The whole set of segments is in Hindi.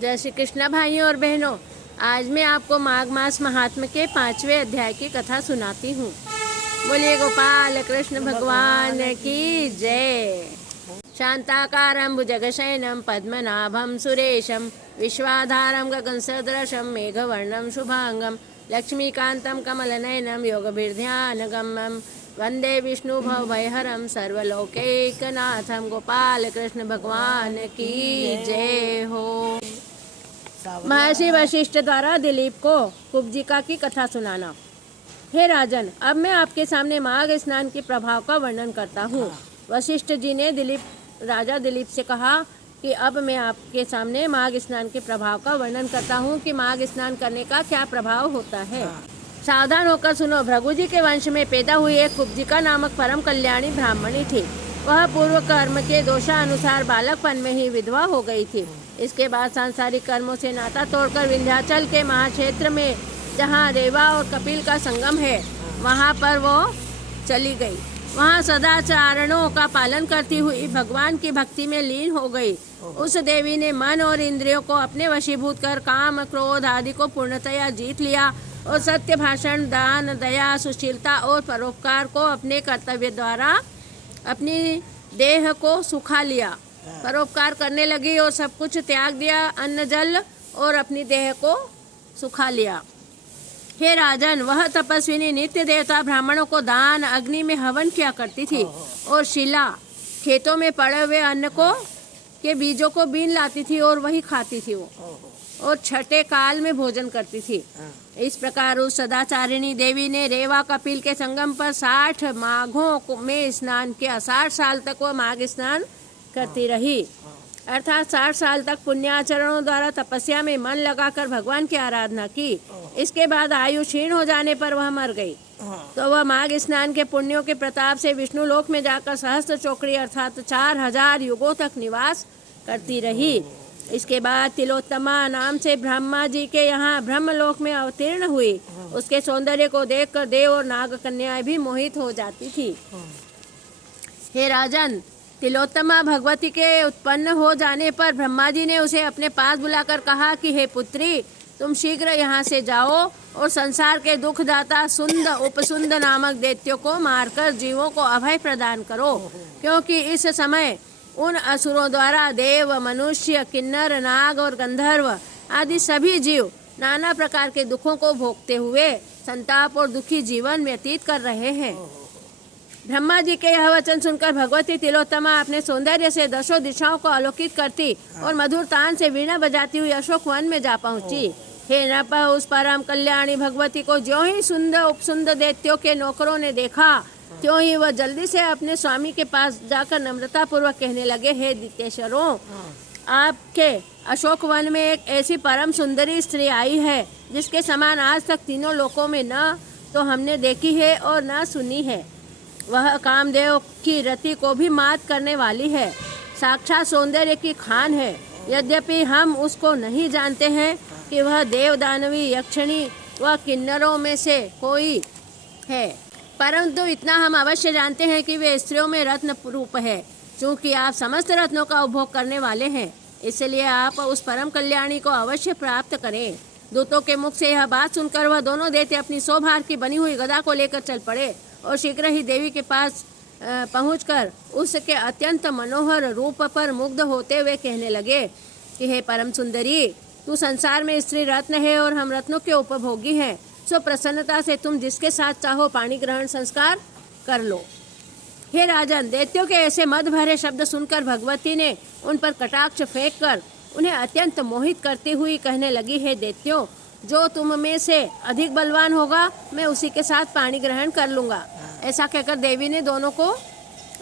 जय श्री कृष्ण भाइयों और बहनों। आज मैं आपको माघ मास महात्म्य के 5वें अध्याय की कथा सुनाती हूँ। बोलिए गोपाल कृष्ण भगवान की जय। शांताकारं भुजगशयनं पद्मनाभं सुरेशं विश्वाधारं गगनसदृशं मेघवर्णं शुभांगं लक्ष्मीकान्तं कमलनयनं योगभिर्ध्यानगम्यं वंदे विष्णु भवभयहरं सर्वलोकैकनाथं। गोपाल कृष्ण भगवान की जय हो। महर्षि वशिष्ठ द्वारा दिलीप को कुब्जिका की कथा सुनाना। हे राजन, अब मैं आपके सामने माघ स्नान के प्रभाव का वर्णन करता हूँ। वशिष्ठ जी ने राजा दिलीप से कहा कि अब मैं आपके सामने माघ स्नान के प्रभाव का वर्णन करता हूँ कि माघ स्नान करने का क्या प्रभाव होता है। सावधान होकर सुनो। भृगु जी के वंश में पैदा हुई एक कुब्जिका नामक परम कल्याणी ब्राह्मणी थी। वह पूर्व कर्म के दोषानुसार बालकपन में ही विधवा हो गई थी। इसके बाद सांसारिक कर्मों से नाता तोड़कर विंध्याचल के महाक्षेत्र में, जहाँ रेवा और कपिल का संगम है, वहाँ पर वो चली गई। वहाँ सदाचारणों का पालन करती हुई भगवान की भक्ति में लीन हो गई। उस देवी ने मन और इंद्रियों को अपने वशीभूत कर काम क्रोध आदि को पूर्णतया जीत लिया और सत्य भाषण, दान, दया, सुशीलता और परोपकार को अपने कर्तव्य द्वारा अपनी देह को सुखा लिया। परोपकार करने लगी और सब कुछ त्याग दिया, अन्न जल और अपनी देह को सुखा लिया। हे राजन, वह तपस्विनी नित्य देवता ब्राह्मणों को दान, अग्नि में हवन किया करती थी और शिला, खेतों में पड़े हुए अन्न को के बीजों को बीन लाती थी और वही खाती थी वो, और छठे काल में भोजन करती थी। इस प्रकार उस सदाचारिणी देवी ने रेवा कपिल के संगम पर 60 माघों में स्नान किया। 60 साल तक वो माघ स्नान करती रही, अर्थात 60 साल तक पुण्याचरणों द्वारा तपस्या में मन लगाकर भगवान की आराधना की। इसके बाद आयु क्षीण हो जाने पर वह मर गई। तो वह माघ स्नान के पुण्यों के प्रताप से विष्णु लोक में जाकर सहस्त्र चौकड़ी अर्थात 4000 युगों तक निवास करती रही। इसके बाद तिलोत्तमा नाम से ब्रह्मा जी के यहाँ ब्रह्मलोक में अवतीर्ण हुई। उसके सौंदर्य को देखकर देव और नाग कन्याएं भी मोहित हो जाती थी। हे राजन, तिलोत्तमा भगवती के उत्पन्न हो जाने पर ब्रह्मा जी ने उसे अपने पास बुलाकर कहा कि हे पुत्री, तुम शीघ्र यहाँ से जाओ और संसार के दुखदाता सुंद उपसुंद नामक दैत्यों को मारकर जीवों को अभय प्रदान करो, क्योंकि इस समय उन असुरों द्वारा देव, मनुष्य, किन्नर, नाग और गंधर्व आदि सभी जीव नाना प्रकार के दुखों को भोगते हुए संताप और दुखी जीवन व्यतीत कर रहे हैं। ब्रह्मा जी के यह वचन सुनकर भगवती तिलोत्तमा अपने सौंदर्य से दशों दिशाओं को आलोकित करती और मधुर तान से वीणा बजाती हुई अशोक वन में जा पहुंची। हे नृप, उस परम कल्याणी भगवती को ज्यों ही सुंदर उपसुंदर दैत्यों के नौकरों ने देखा, त्यों ही वह जल्दी से अपने स्वामी के पास जाकर नम्रता पूर्वक कहने लगे, हे दित्येश्वरों, आपके अशोक वन में एक ऐसी परम सुंदरी स्त्री आई है जिसके समान आज तक तीनों लोकों में न तो हमने देखी है और न सुनी है। वह कामदेव की रति को भी मात करने वाली है, साक्षात सौंदर्य की खान है। यद्यपि हम उसको नहीं जानते हैं कि वह देव, दानवी, यक्षिणी व किन्नरों में से कोई है, परंतु इतना हम अवश्य जानते हैं कि वे स्त्रियों में रत्न रूप है। चूँकि आप समस्त रत्नों का उपभोग करने वाले हैं, इसलिए आप उस परम कल्याणी को अवश्य प्राप्त करें। दूतों के मुख से यह बात सुनकर वह दोनों दैत्य अपनी 100 भार की बनी हुई गदा को लेकर चल पड़े और शीघ्र ही देवी के पास पहुंचकर उसके अत्यंत मनोहर रूप पर मुग्ध होते हुए कहने लगे कि हे परम सुंदरी, तू संसार में स्त्री रत्न है और हम रत्नों के उपभोगी हैं। सो प्रसन्नता से तुम जिसके साथ चाहो पाणी ग्रहण संस्कार कर लो। हे राजन, दैत्यों के ऐसे मद भरे शब्द सुनकर भगवती ने उन पर कटाक्ष फेंक कर उन्हें अत्यंत मोहित करती हुई कहने लगी, हे दैत्यों, जो तुम में से अधिक बलवान होगा मैं उसी के साथ पाणी ग्रहण कर लूंगा। ऐसा कहकर देवी ने दोनों को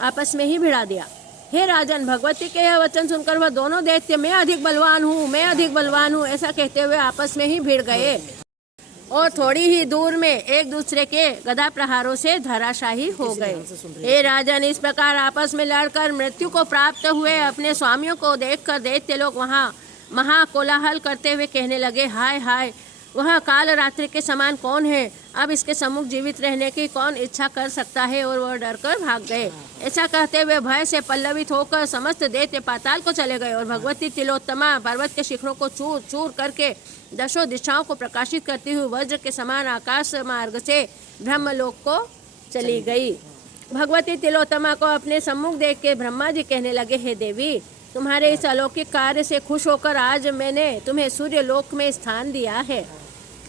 आपस में ही भिड़ा दिया। हे राजन, भगवती के यह वचन सुनकर वह दोनों दैत्य मैं अधिक बलवान हूँ, मैं अधिक बलवान हूँ ऐसा कहते हुए आपस में ही भिड़ गए और थोड़ी ही दूर में एक दूसरे के गदा प्रहारों से धराशाही हो गए। हे राजन, इस प्रकार आपस में लड़कर मृत्यु को प्राप्त हुए अपने स्वामियों को देखकर दैत्य लोग वहाँ महाकोलाहल करते हुए कहने लगे, हाय हाय, वह काल रात्रि के समान कौन है? अब इसके सम्मुख जीवित रहने की कौन इच्छा कर सकता है? और वह डरकर भाग गए। ऐसा कहते हुए भय से पल्लवित होकर समस्त दैत्य पाताल को चले गए और भगवती तिलोत्तमा पर्वत के शिखरों को चूर चूर करके दशों दिशाओं को प्रकाशित करती हुई वज्र के समान आकाश मार्ग से ब्रह्मलोक को चली गई। भगवती तिलोत्तमा को अपने सम्मुख देख के ब्रह्मा जी कहने लगे, हे देवी, तुम्हारे इस अलौकिक कार्य से खुश होकर आज मैंने तुम्हें सूर्य लोक में स्थान दिया है।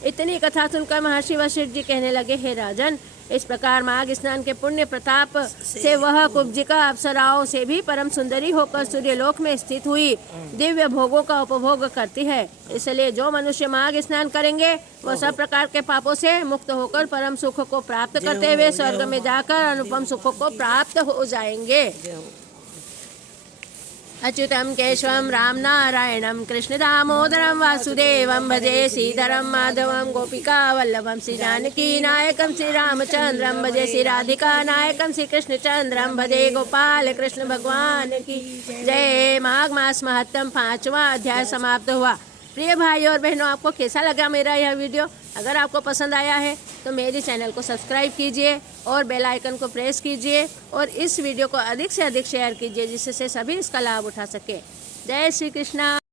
इतनी कथा सुनकर महर्षि वशिष्ठ जी कहने लगे, हे राजन, इस प्रकार माघ स्नान के पुण्य प्रताप से वह कुब्जिका अप्सराओं से भी परम सुंदरी होकर सूर्यलोक में स्थित हुई दिव्य भोगों का उपभोग करती है। इसलिए जो मनुष्य माघ स्नान करेंगे वह सब प्रकार के पापों से मुक्त होकर परम सुख को प्राप्त करते हुए स्वर्ग में जाकर अनुपम सुखों को प्राप्त हो जाएंगे। अच्युतम केशवम राम नारायणम कृष्ण दामोदरम वासुदेवम भजे श्रीधरम माधवम गोपिका वल्लभम श्री जानकी नायकम श्री रामचंद्रम भजे श्री राधिका नायकम श्री कृष्णचंद्रम भजे गोपाल कृष्ण भगवान की जय। माघ मास महत्तम 5वां अध्याय समाप्त हुआ। प्रिय भाइयों और बहनों, आपको कैसा लगा मेरा यह वीडियो? अगर आपको पसंद आया है तो मेरे चैनल को सब्सक्राइब कीजिए और बेल आइकन को प्रेस कीजिए और इस वीडियो को अधिक से अधिक शेयर कीजिए जिससे सभी इसका लाभ उठा सके। जय श्री कृष्णा।